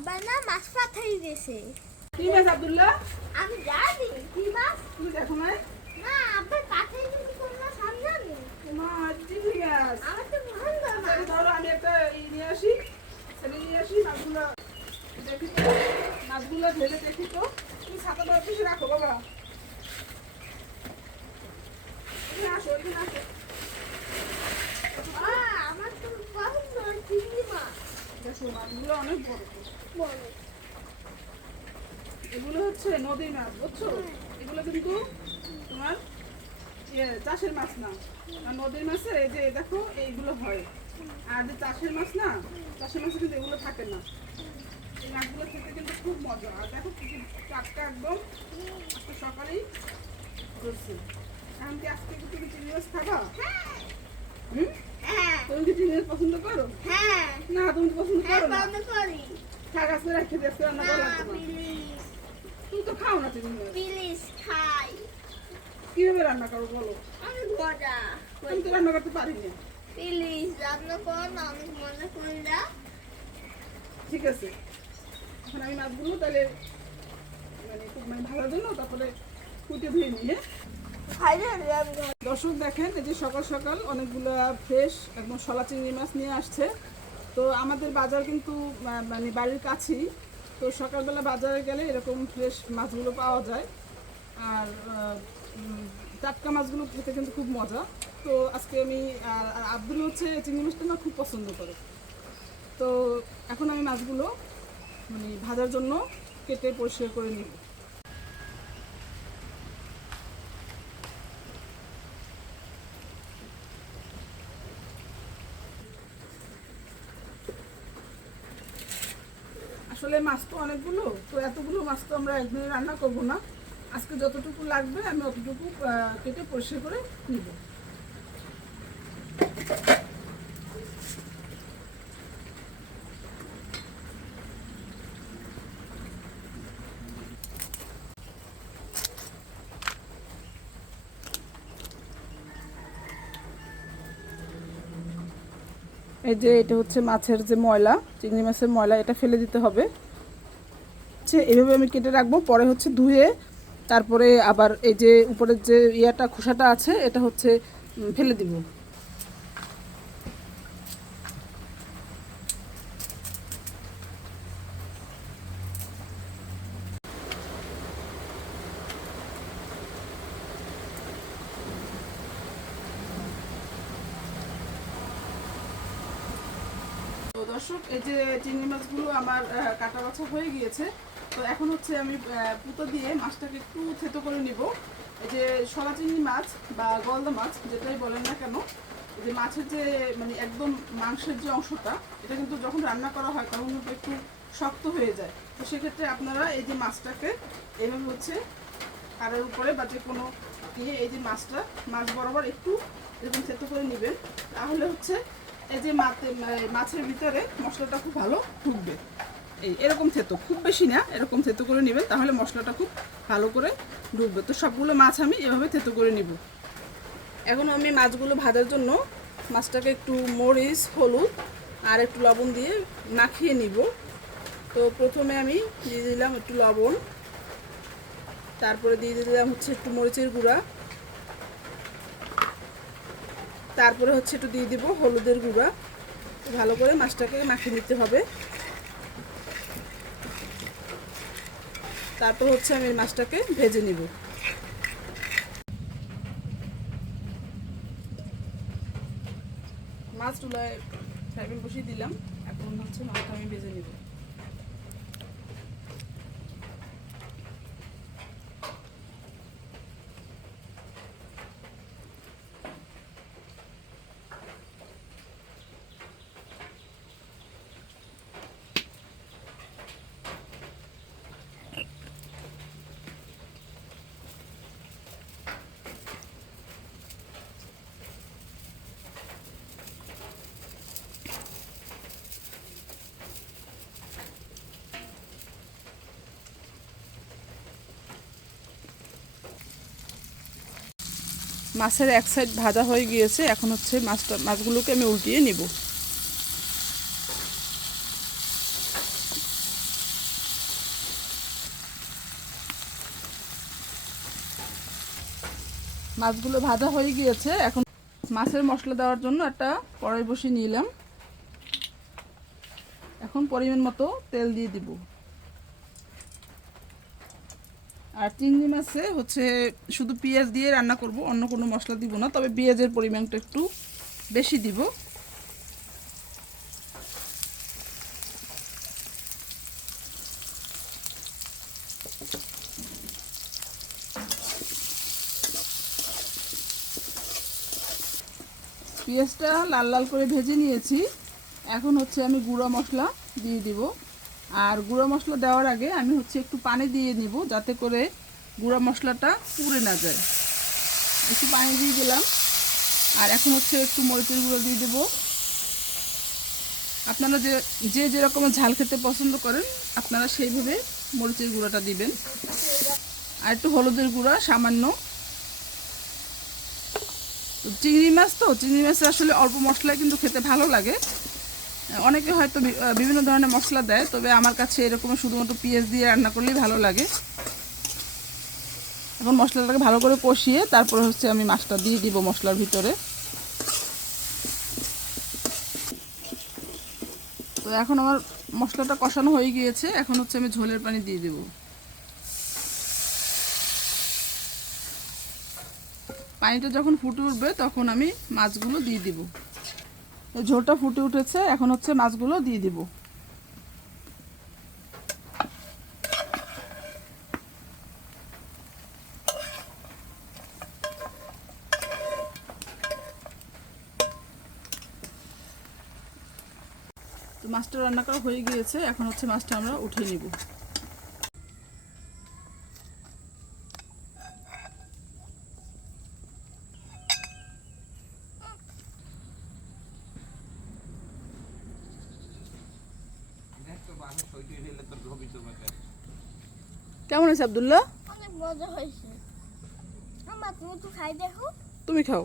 আব্বা না মাছ পাঠাই দিয়েছে। কি মাছ আব্দুল্লাহ? আমি জানি কি মাছ। তুমি দেখো না? না আব্বা পাঠাই দিয়েছে কোন মাছ আমি জানি। মাছ চিংড়ি মাছ। আমার তো ভালো না। ধরো আমি একটা নিয়ে আসি, মাছগুলো দেখি তো, মাছগুলো ঢেলে দেখি তো। তুমি ছাতাটা অফিসে রাখো বাবা। এখানে আসো, এখানে আসো। আমার তো পছন্দ চিংড়ি মাছ। দেখো মাছগুলো অনেক বড় বলো। এগুলো হচ্ছে নদীর মাছ, বুঝছো? এগুলো কিন্তু তোমার চাষের মাছ না। আর নদীর মাছে এই যে দেখো এইগুলো হয়, আর যে চাষের মাছ না, চাষের মাছে কিন্তু এগুলো থাকে না। এই মাছগুলো খেতে কিন্তু খুব মজা। আর দেখো কি টাটকা একদম, আজকে সকালেই ধরছি। এখন কি আজকে কি তুমি চিংড়ি মাছ খাবা? হুম? হ্যাঁ তুমি কি চিংড়ি মাছ পছন্দ করো? হ্যাঁ না, তুমি তো পছন্দ করো না। বন্ধ করি। থাক, আজকে রেখে দিয়ে আজকে রান্না না করা লাগবে না। প্লিজ তুমি তো খাও না চিংড়ি মাছ। প্লিজ খাই। কিভাবে রান্না করো বলো? আমি মজা আমি তো রান্না করতে পারি না। প্লিজ রান্না করো না, আমি মজা করি না। ঠিক আছে, এখন আমি মাছগুলো তাহলে খুব ভালো জন্য তারপরে কুটে ধুয়ে নিই। হ্যাঁ দর্শক দেখেন, এই যে সকাল সকাল অনেকগুলো ফ্রেশ একদম শলা চিংড়ি মাছ নিয়ে আসছে। তো আমাদের বাজার কিন্তু বাড়ির কাছেই, তো সকালবেলা বাজারে গেলে এরকম ফ্রেশ মাছগুলো পাওয়া যায়। আর টাটকা মাছগুলো খেতে কিন্তু খুব মজা। তো আজকে আমি আর আব্দুল হচ্ছে চিংড়ি মাছটা না খুব পছন্দ করে। তো এখন আমি মাছগুলো ভাজার জন্য কেটে পরিষ্কার করে নিব। আসলে মাছ তো অনেকগুলো, তো এতগুলো মাছ তো আমরা একদিনে রান্না করব না। আজকে যতটুকু লাগবে আমি অতটুকু কেটে পরিষ্কার করে নিব। এই যে এটা হচ্ছে মাছের যে ময়লা, চিংড়ি মাছের ময়লা, এটা ফেলে দিতে হবে। এইভাবে আমি কেটে রাখবো, পরে হচ্ছে ধুয়ে তারপরে আবার এই যে উপরের যে খোসাটা আছে এটা হচ্ছে ফেলে দিব। তো দর্শক, এই যে চিংড়ি মাছগুলো আমার কাটা বাছা হয়ে গিয়েছে। তো এখন হচ্ছে আমি পুঁতো দিয়ে মাছটাকে একটু থেতো করে নিব। এই যে শলা চিংড়ি মাছ বা গলদা মাছ যেটাই বলেন না কেন, এই যে মাছের যে একদম মাংসের যে অংশটা, এটা কিন্তু যখন রান্না করা হয় তখন কিন্তু একটু শক্ত হয়ে যায়। তো সেক্ষেত্রে আপনারা এই যে মাছটাকে এইভাবে হচ্ছে কাটার উপরে বা যে কোনো দিয়ে এই যে মাছ বরাবর একটু এরকম থেতো করে নেবেন। তাহলে হচ্ছে এই যে মাছের ভিতরে মশলাটা খুব ভালো ঢুকবে। এরকম থেতো, খুব বেশি না, এরকম থেতো করে নেবেন, তাহলে মশলাটা খুব ভালো করে ঢুকবে। তো সবগুলো মাছ আমি এভাবে থেতো করে নিব। এখন আমি মাছগুলো ভাজার জন্য মাছটাকে একটু মরিচ, হলুদ আর একটু লবণ দিয়ে মাখিয়ে নিব। তো প্রথমে আমি দিয়ে দিলাম একটু লবণ, তারপরে দিয়ে দিলাম হচ্ছে একটু মরিচের গুঁড়া, তারপরে হচ্ছে একটু দিয়ে দিব হলুদের গুঁড়া। ভালো করে মাছটাকে মাখিয়ে নিতে হবে। তারপর হচ্ছে আমি মাছটাকে ভেজে নিব। মাছ চুলায় ফ্রাই প্যান বসিয়ে দিলাম, এখন হচ্ছে মাছটা আমি ভেজে নিব। মাছের এক সাইড ভাজা হয়ে গিয়েছে, এখন হচ্ছে মাছগুলোকে আমি উল্টিয়ে নিব। মাছগুলো ভাজা হয়ে গিয়েছে। এখন মাছের মশলা দেওয়ার জন্য একটা কড়াই বসিয়ে নিলাম। এখন পরিমাণ মতো তেল দিয়ে দিব। আর চিংড়ি মাছে হচ্ছে শুধু পেঁয়াজ দিয়ে রান্না করব, অন্য কোনো মশলা দিব না, তবে পেঁয়াজের পরিমাণটা একটু বেশি দিব। পেঁয়াজটা লাল লাল করে ভেজে নিয়েছি। এখন হচ্ছে আমি গুঁড়া মশলা দিয়ে দিব। আর গুঁড়া মশলা দেওয়ার আগে আমি হচ্ছে একটু পানি দিয়ে নিব, যাতে করে গুঁড়া মশলাটা পুড়ে না যায়। একটু পানি দিয়ে দিলাম। আর এখন হচ্ছে একটু মরিচের গুঁড়ো দিয়ে দেব। আপনারা যে যেরকম ঝাল খেতে পছন্দ করেন আপনারা সেইভাবে মরিচের গুঁড়োটা দিবেন। আর একটু হলুদের গুঁড়া সামান্য। চিংড়ি মাছ তো, চিংড়ি মাছে আসলে অল্প মশলায় কিন্তু খেতে ভালো লাগে। অনেকে হয়তো বিভিন্ন ধরনের মশলা দেয়, তবে আমার কাছে এরকম শুধুমাত্র পেঁয়াজ দিয়ে রান্না করলেই ভালো লাগে। এখন মশলাটাকে ভালো করে কষিয়ে তারপরে হচ্ছে আমি মাছটা দিয়ে দিব মশলার ভিতরে। তো এখন আমার মশলাটা কষানো হয়ে গিয়েছে। এখন হচ্ছে আমি ঝোলের পানি দিয়ে দেব। পানিটা যখন ফুটে উঠবে তখন আমি মাছগুলো দিয়ে দিব। ঝোলটা ফুটে উঠেছে, এখন হচ্ছে মাছগুলো দিয়ে দিব। তো মাছটা রান্না করা হয়ে গিয়েছে। এখন হচ্ছে মাছটা আমরা উঠিয়ে নিব। কেমন আছে আব্দুল্লাহ? অনেক মজা হয়েছে। আমার তুমি একটু খাই দেখো। তুমি খাও।